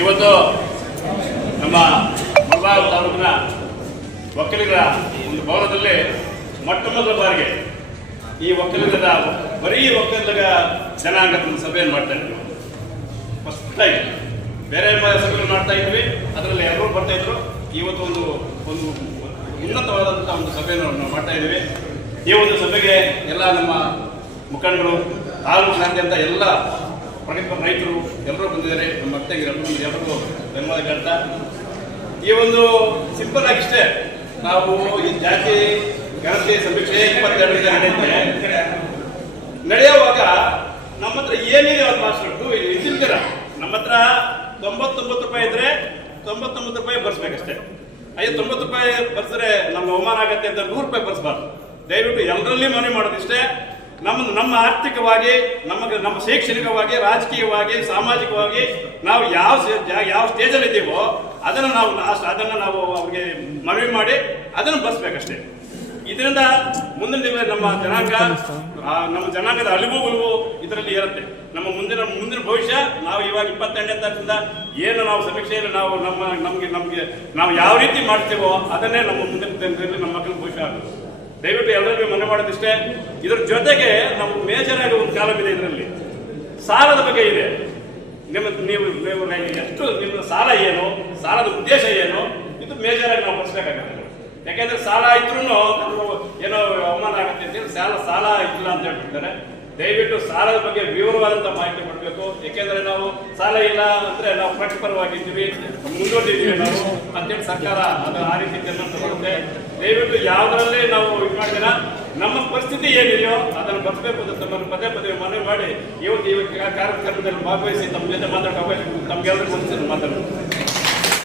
ಇವತ್ತು ನಮ್ಮ ಮುಳಬಾಗ ತಾಲೂಕಿನ ಒಕ್ಕಲಿಗರ ಒಂದು ಭವನದಲ್ಲಿ ಮೊಟ್ಟ ಮೊದಲ ಬಾರಿಗೆ ಈ ಒಕ್ಕಲಿಗದ ಬರೀ ಒಕ್ಕಲಿಗ ಜನಾಂಗದ ಸಭೆಯನ್ನು ಮಾಡ್ತಾ ಇದ್ವಿ. ಫಸ್ಟ್ ಟೈಮ್ ಬೇರೆ ಸಭೆಗಳು ಮಾಡ್ತಾ ಇದ್ವಿ. ಅದರಲ್ಲಿ ಎಲ್ಲರೂ ಬರ್ತಾ ಇದ್ರು. ಇವತ್ತು ಒಂದು ಒಂದು ಉನ್ನತವಾದಂಥ ಒಂದು ಸಭೆಯನ್ನು ಮಾಡ್ತಾ ಇದ್ದೀವಿ. ಈ ಒಂದು ಸಭೆಗೆ ಎಲ್ಲ ನಮ್ಮ ಮುಖಂಡರು ತಾಲೂಕಿನಾದ್ಯಂತ ಎಲ್ಲ ಪ್ರಗತಿಪರ ರೈತರು, ಎಲ್ಲರೂ ಬಂದಿದ್ದಾರೆ. ನಮ್ಮ ಅತ್ತೆಗೆ ಎಲ್ಲರಿಗೂ ಧನ್ಯವಾದ ಹೇಳ್ತಾ ಈ ಒಂದು ಸಿಂಪಲ್ ಆಗಿಷ್ಟೇ ನಾವು ಈ ಜಾತಿ ಗಣತಿ ಸಮೀಕ್ಷೆ ಇಪ್ಪತ್ತೆರಡರಿಂದ ನಡೆಯುತ್ತೆ ನಡೆಯುವಾಗ ನಮ್ಮ ಹತ್ರ ಏನಿದೆ ಅದು ಮಾಸ್ಟರ್ ಇದ್ದಿಲ್ದಿರ ನಮ್ಮ ಹತ್ರ ತೊಂಬತ್ತೊಂಬತ್ತು ರೂಪಾಯಿ ಇದ್ರೆ ತೊಂಬತ್ತೊಂಬತ್ತು ರೂಪಾಯಿ ಬರ್ಸ್ಬೇಕಷ್ಟೇ. ಅಯ್ಯೋ ತೊಂಬತ್ತು ರೂಪಾಯಿ ಬರ್ಸಿದ್ರೆ ನಮ್ಗೆ ಅವಮಾನ ಆಗತ್ತೆ ಅಂತ ನೂರು ರೂಪಾಯಿ ಬರ್ಸ್ಬಾರ್ದು. ದಯವಿಟ್ಟು ಎಲ್ಲರಲ್ಲಿ ಮನವಿ ಮಾಡೋದಿಷ್ಟೇ. ನಮ್ಮ ನಮ್ಮ ಆರ್ಥಿಕವಾಗಿ, ನಮಗೆ ನಮ್ಮ ಶೈಕ್ಷಣಿಕವಾಗಿ, ರಾಜಕೀಯವಾಗಿ, ಸಾಮಾಜಿಕವಾಗಿ ನಾವು ಯಾವ ಯಾವ ಸ್ಟೇಜಲ್ಲಿ ಇದ್ದೀವೋ ಅದನ್ನು ನಾವು ಅದನ್ನು ನಾವು ಅವ್ರಿಗೆ ಮನವಿ ಮಾಡಿ ಅದನ್ನು ಬಸ್ಬೇಕಷ್ಟೇ. ಇದರಿಂದ ಮುಂದಿನ ದಿನ ನಮ್ಮ ಜನಾಂಗ ನಮ್ಮ ಜನಾಂಗದ ಅಳಿವು ಉಳಿವು ಇದರಲ್ಲಿ ಇರುತ್ತೆ. ನಮ್ಮ ಮುಂದಿನ ಮುಂದಿನ ಭವಿಷ್ಯ ನಾವು ಇವಾಗ ಇಪ್ಪತ್ತೆಂಟನೇ ತಾರೀಕಿಂದ ಏನು ನಾವು ಸಮೀಕ್ಷೆಯಲ್ಲಿ ನಾವು ನಮ್ಮ, ನಮಗೆ ನಮಗೆ ನಾವು ಯಾವ ರೀತಿ ಮಾಡ್ತೀವೋ ಅದನ್ನೇ ನಮ್ಮ ಮುಂದಿನ ದಿನದಲ್ಲಿ ನಮ್ಮ ಮಕ್ಕಳ ಭವಿಷ್ಯ ಆಗುತ್ತೆ. ದಯವಿಟ್ಟು ಎಲ್ಲರಿಗೂ ಮನೆ ಮಾಡೋದಿಷ್ಟೇ. ಇದ್ರ ಜೊತೆಗೆ ನಮ್ಮ ಮೇಜರ್ ಆಗಿ ಒಂದು ಕಾಲಮ್ ಇದೆ ಇದರಲ್ಲಿ. ಸಾಲದ ಬಗ್ಗೆ ಇದೆ. ನಿಮ್ಮ, ನೀವು ನೀವು ಎಷ್ಟು ನಿಮ್ಮ ಸಾಲ ಏನು, ಸಾಲದ ಉದ್ದೇಶ ಏನು, ಇದು ಮೇಜರ್ ಆಗಿ ನಾವು ಬರ್ಸ್ಬೇಕಾಗತ್ತೆ ಯಾಕೆಂದ್ರೆ ಸಾಲ ಇದ್ರೂ ಏನೋ ಅವಮಾನ ಆಗುತ್ತೆ ಅಂತೇಳಿ ಸಾಲ ಸಾಲ ಇಲ್ಲ ಅಂತ ಹೇಳ್ಬಿಡ್ತಾರೆ ದಯವಿಟ್ಟು ಸಾಲದ ಬಗ್ಗೆ ವಿವರವಾದಂತ ಮಾಹಿತಿ ಕೊಡಬೇಕು. ಯಾಕೆಂದ್ರೆ ನಾವು ಸಾಲ ಇಲ್ಲ ಅಂದ್ರೆ ನಾವು ಪ್ರಕ್ಷಪರವಾಗಿದ್ದೀವಿ ಮುಂದೋಟಿದ್ದೀವಿ ನಾವು. ಅಂತೇಳಿ ಸರ್ಕಾರ ಅದು ಆ ರೀತಿ ಕೆಲಸ ತಗೊಳುತ್ತೆ ದಯವಿಟ್ಟು ಯಾವ್ದ್ರಲ್ಲಿ ನಾವು ಇದು ಮಾಡಿದಿರ ನಮ್ಮ ಪರಿಸ್ಥಿತಿ ಏನಿದೆಯೋ ಅದನ್ನು ಬರ್ಬೇಕು ಅಂತ ತಮ್ಮನ್ನು ಪದೇ ಪದೇ ಮನವಿ ಮಾಡಿ ಇವತ್ತು ಇವತ್ತು ಕಾರ್ಯಕ್ರಮದಲ್ಲಿ ಭಾಗವಹಿಸಿ ತಮ್ಮ ಜೊತೆ ಮಾತಾಡೋ ತಮ್ಗೆಲ್ಲರಿಗೂ ಮಾತಾಡೋದು.